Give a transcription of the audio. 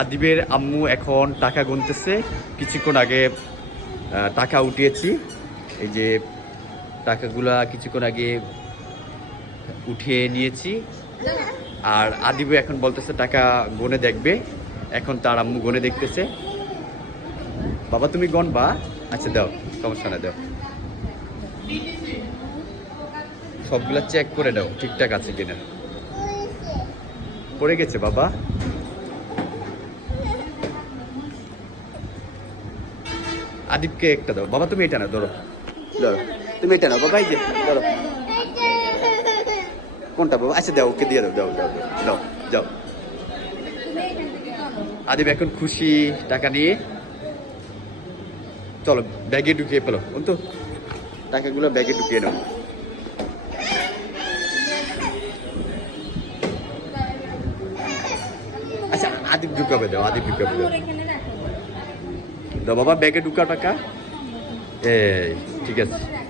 আদিবের আম্মু এখন টাকা গুনতেছে। কিছুক্ষণ আগে টাকা উঠিয়েছি। এই যে টাকাগুলা কিছুক্ষণ আগে উঠিয়ে নিয়েছি। আর আদিবু এখন বলতেছে, টাকা গনে দেখবে। এখন তার আম্মু গনে দেখতেছে। বাবা, তুমি গনবা? আচ্ছা দাও, সমস্যা না দাও। সবগুলা চেক করে দাও ঠিকঠাক আছে কিনা? পড়ে গেছে, বাবা। আদিবকে একটা দাও। বাবা তুমি এটা না ধরো। ধরো তুমি এটা না বাবা যে ধরো। কোনটা বাবা? আচ্ছা দাও ওকে দিয়ে দাও দাও দাও দাও, দাও যাও আদিব এখন খুশি টাকা নিয়ে। চলো ব্যাগে ঢুকিয়ে পেল তো টাকাগুলো ব্যাগে ঢুকিয়ে নাও। আচ্ছা আদিব ঢুকাবে দাও আদিব ঢুকাবে দাও। দাও বাবা ব্যাগে ঢুকা টাকা। এই ঠিক আছে।